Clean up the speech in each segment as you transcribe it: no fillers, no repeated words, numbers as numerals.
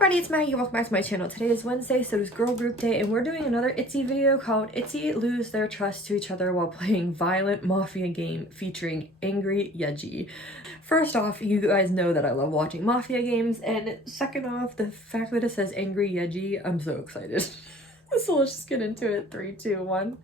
everybody, it's Maggie. Welcome back to my channel. Today is Wednesday, so it's girl group day, and we're doing another ITZY video called ITZY lose their trust to each other while playing violent Mafia game featuring angry Yeji. First off, you guys know that I love watching Mafia games, and second off, the fact that it says angry Yeji, I'm so excited. So let's just get into it. 3, 2, 1.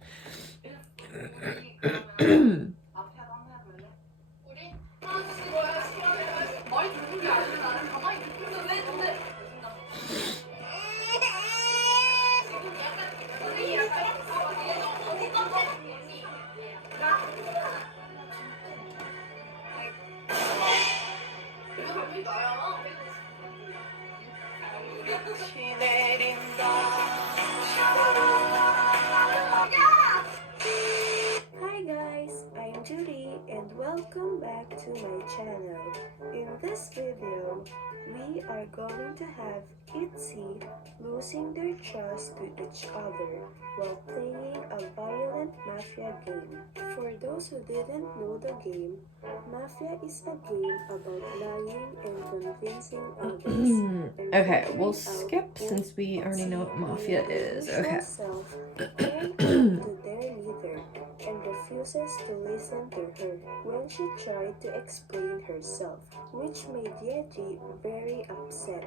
Hi guys, I'm Judy and welcome back to my channel. In this video, we are going to have ITZY losing their trust to each other while playing a violent Mafia game. For those who didn't know the game, Mafia is a game about lying and convincing others. Okay, we'll skip since we already know what Mafia is. Okay. To their leader and refuses to listen to her when she tried to explain herself, which made Yeji very upset.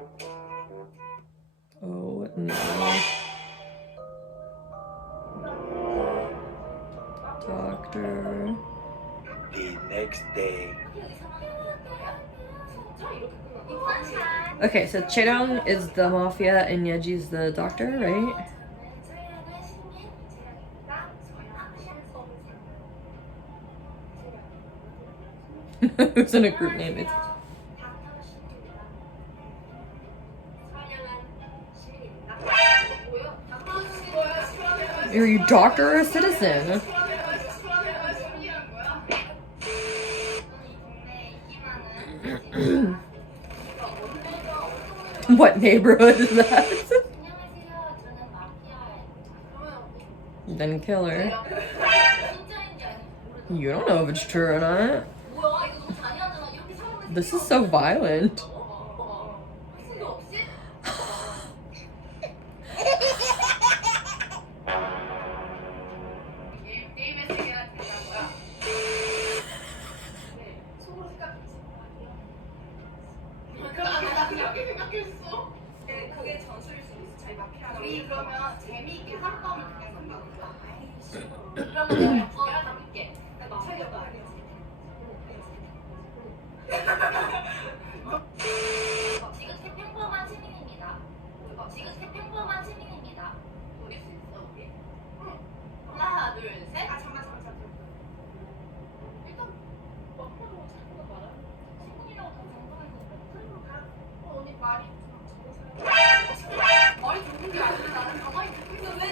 Oh no. Doctor. The next day. Okay, so Chaedong is the Mafia and Yeji's the doctor, right? Who's in a group name? It's Are you doctor or a citizen? What neighborhood is that? Then kill her. You don't know if it's true or not. This is so violent.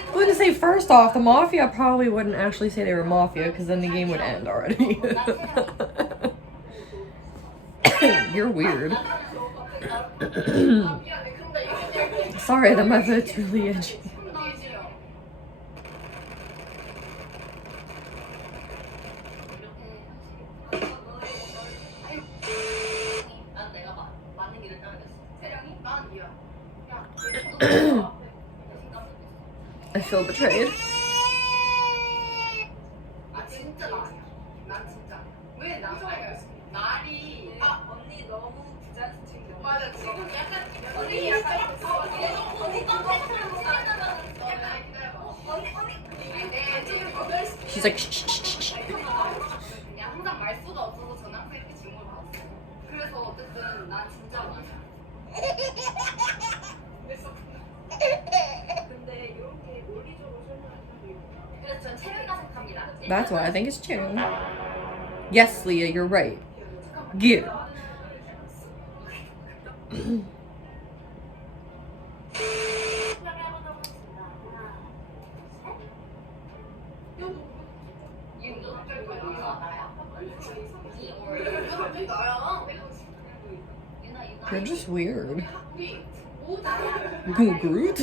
I was gonna say, first off, the Mafia probably wouldn't actually say they were Mafia because then the game would end already. You're weird. Sorry, that my vote's really edgy. I feel betrayed. She's like, shh, shh, shh, shh. That's why I think it's true. Yes, Leah, you're right. Gear. You're just weird. Groot?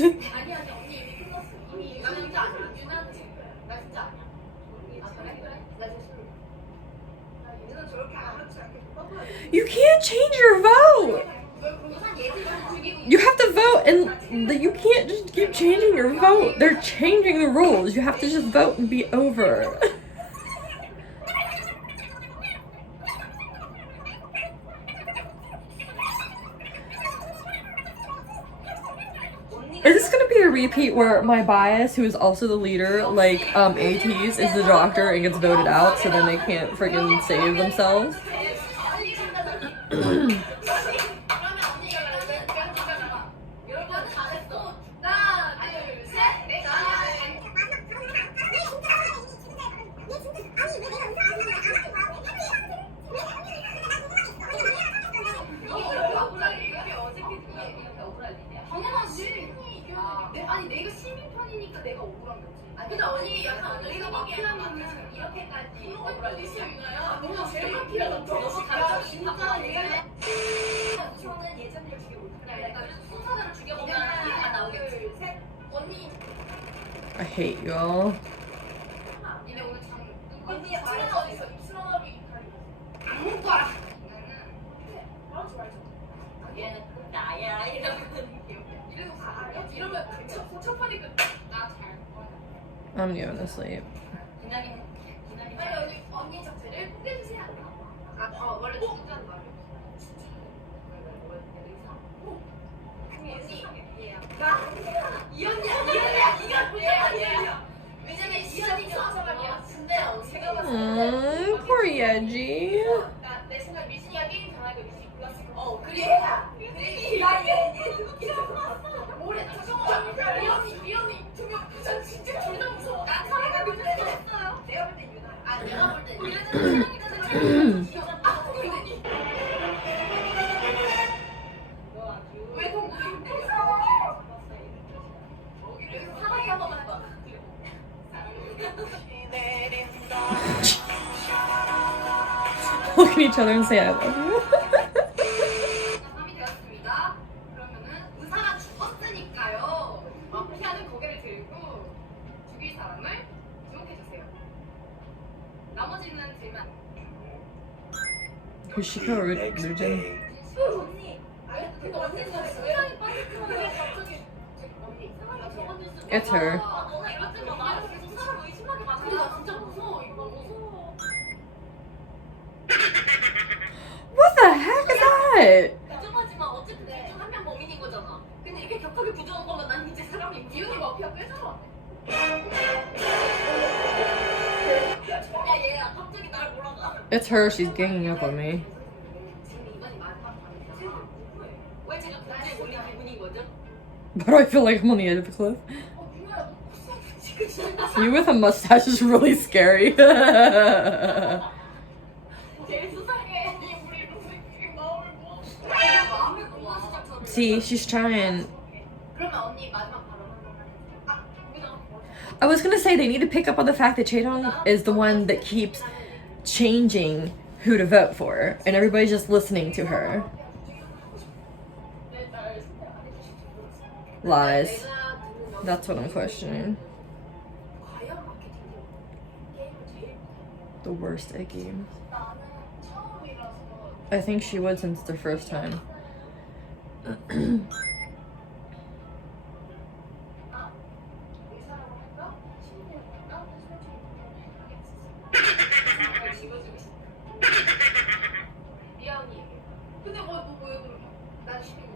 You can't change your vote! You have to vote vote, and you can't just keep changing your vote. They're changing the rules. You have to just vote and be over. Is this gonna be a repeat where my bias, who is also the leader, like Ateez, is the doctor and gets voted out, so then they can't freaking save themselves? 아니 내가 시민 편이니까 내가 억울한 거지. 근데 언니 약간 내가 마피아면 이렇게까지 억울할 게 있나요? 너무 제일 마피아가 너무 다르죠. 진짜 우선은 예전대로 죽여보자. 그러니까 순서대로 죽여보면 하나가 나오겠지. 둘, 셋. 언니. I hate you all. 니네 오늘 장 언니 입술은 어디 있어? 입술어이 안 먹고 알아. 나는 말하지 말자. 얘는 나야 이러면. 이러면 고쳐파니까 나잘 I'm going to sleep. 기나긴 빨리 언니 자체를 공개해주세요. 원래 죽자는 말이야. 언니 이 언니야 왜냐면 이 언니 좋아서 말이야. 근데 제가 봤을 때 Poor Yeji. 내 생각 미진이가 게임 잘하니까 미진이 골랐을 거. 그래. 얘 그거 기다렸어. 뭐래? 잠깐만. 미연이 두명 부산 진짜 둘 다 무서워. 나 사례가 몇 개 했어요. 내가 볼 때 유나. 내가 볼 때 유나는 사랑이가 귀여워. 근데 왜 동물이 여기를 사랑이 한 번만 해봐. Look at each other and say I love you. 밤이 되었습니다. 그러면은 의사가 죽었으니까요. 마피아는 고개를 들고 죽일 사람을 지목해 주세요. 나머지는 들면. Who's she called? The next Rujin? day. 언니. 근데 언니가 심장이 빠졌어요. 갑자기 언니 이상하게 저번 뉴스. It's her. 너가 이럴 때만 나를 계속 사람 의심하게 만든다. 진짜 무서워. 이거 무서워. What the heck is that? 부정하지만 어쨌든 둘중 한 명 범인인 거잖아. 근데 이렇게 격하게 부정한 거면 난 이제 사람이 기운이 마피아 빼잖아. 야 얘야 갑자기 날 몰아가. It's her. She's ganging up on me. 지금 이번이 마지막 밤이잖아. 왜 제가 굉장히 몰린 기분인 거죠? Why do I feel like I'm on the edge of a cliff? 유나야 너 컸어. 지금 You with a mustache is really scary. 제일 수상해. 우리 루비 마음을 뭐? 마음을 뭐 시작처럼. See, she's trying. 그러면 언니 마지막 발언 한번만 해주세요. 아 우리가 I was gonna say they need to pick up on the fact that Chaedong is the one that keeps changing who to vote for, and everybody's just listening to her. Lies. That's what I'm questioning. The worst at games. I think she would since the first time. 근데 뭐왜 그러냐? 난 시키고.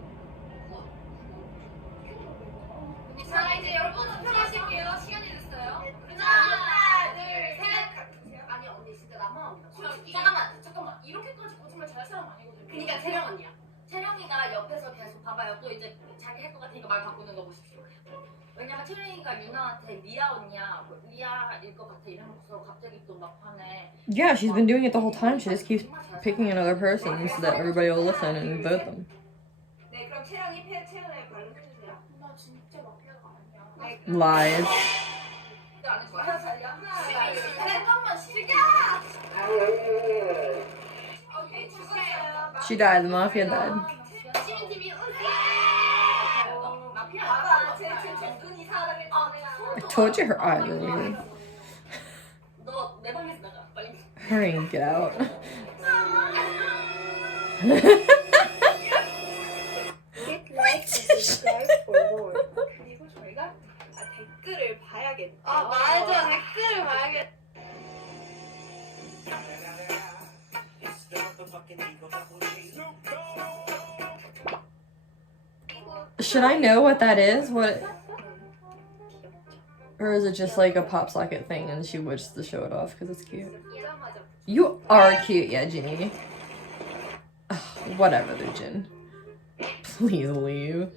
자 이제 여러분 투표하실게요. 시간이 됐어요. 하나, 둘, 셋. 아니 언니 진짜 나만 언니다. 솔직히. 잠깐만. 이렇게까지 거짓말 잘할 사람 아니거든. 그러니까 채령 언니야. 채령이가 옆에서 계속 봐봐요. 또 이제 자기 할 것 같으니까 말 바꾸는 거 보십시오. 왜냐면 채령이가 유나한테 리아 언니야, 뭐 리아일 것 같아 이러면서 갑자기 또 막판에. Yeah, she's been doing it the whole time. She just keeps picking another person so that everybody will listen and vote them. 네, 그럼 채령이 채령의 발언 해주세요. 나 진짜 마피아가 아니야. 네. Lies. 안 해줘. 하나, 둘, 셋. 잠깐만, 시작. 오케이, 죽었어요. She died. The mafia died. 시민팀이 마피아. 봐봐, 제 눈이 사람이. I told you her eyes were weird. 너 내 방에서 나가, 빨리. Hurry and get out. Hit like and subscribe Should I know what that is? What? Or is it just like a pop socket thing and she wishes to show it off because it's cute? You are cute, yeah, Ginny. Ugh, whatever, Lujin. Please leave.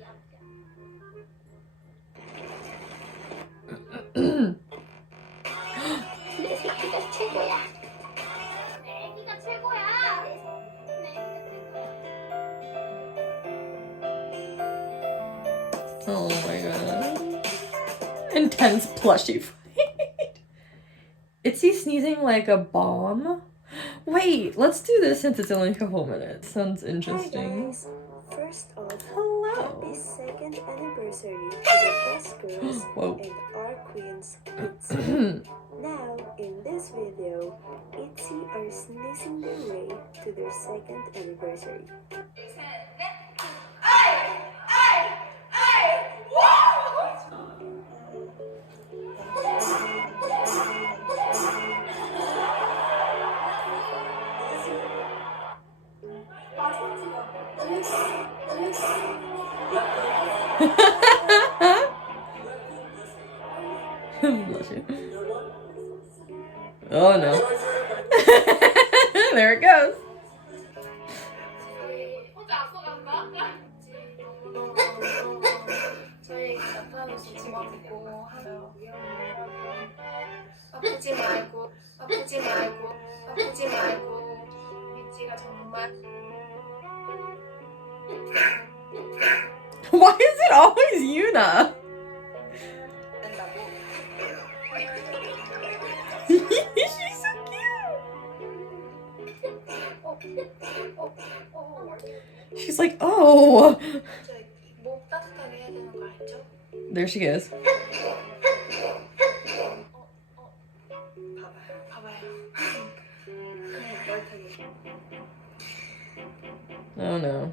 Oh my god. Intense plushie fight. Itzy sneezing like a bomb? Wait, let's do this since it's only a couple minutes. Sounds interesting. Hi guys. First off, Hello. happy 2nd anniversary to the best girls Whoa. and our queens, ITZY. Now, in this video, ITZY are sneezing their way to their 2nd anniversary. Bless you. Oh no. There it goes. 아프지 말고 아프지 말고 아프지 말고 미치가 정말 Why is it always Yuna? She's so cute. She's like, oh. 목 따뜻하게 해야 되는 거 알죠? There she goes. 봐봐요. Oh no.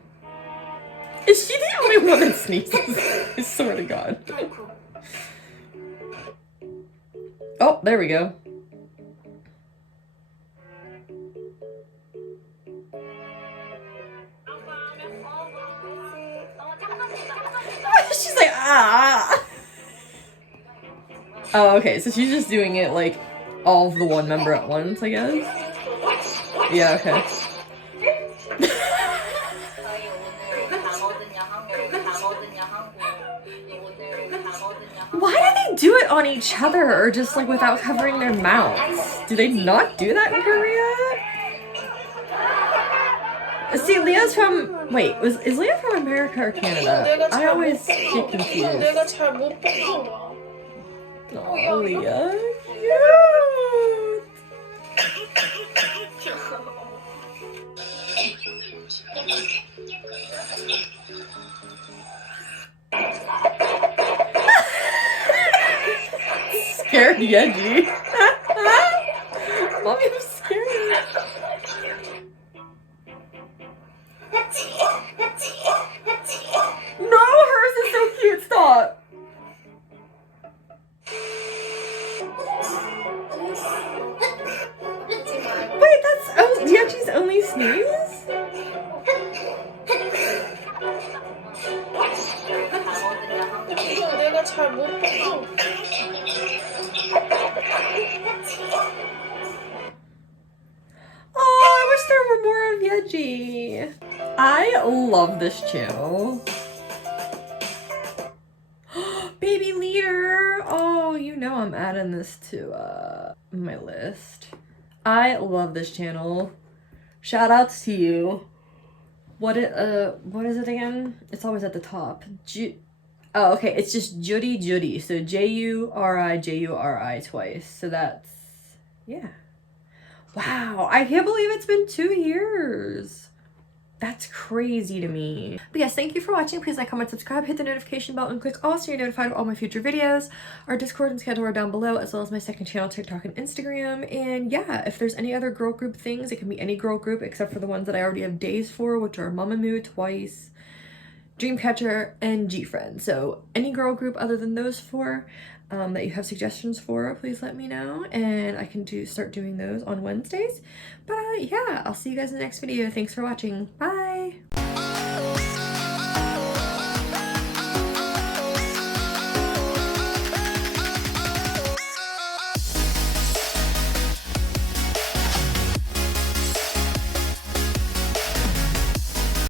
Is she the only one that sneezes? I swear to God. Oh, there we go. She's like, ah. Oh, okay, so she's just doing it like all of the one member at once, I guess. Yeah, okay. Why do they do it on each other or just like without covering their mouths? Do they not do that in Korea? See, Leah's from... Wait, is Leah from America or Canada? I always get confused. 내가 잘 못 보는 거야. Oh, Leah. Cute. Scared Yeji. Mommy, I'm scared. No, hers is so cute. Stop. Wait, that's Yeji's only sneeze? 내가 잘 못 보는 Oh, I wish there were more of Yeji. I love this channel. Baby leader. Oh, you know I'm adding this to my list. I love this channel. Shout outs to you. What is it again? It's always at the top. Oh, okay. It's just Juri. So Juri twice. So that's, yeah. Wow, I can't believe it's been 2 years. That's crazy to me. But yes, thank you for watching. Please like, comment, subscribe, hit the notification bell, and click all so you're notified of all my future videos. Our Discord and schedule are down below, as well as my second channel, TikTok and Instagram. And yeah, if there's any other girl group things, it can be any girl group except for the ones that I already have days for, which are Mamamoo, Twice, Dreamcatcher, and Gfriend. So any girl group other than those four that you have suggestions for, please let me know, and I can start doing those on Wednesdays. But yeah, I'll see you guys in the next video. Thanks for watching. Bye!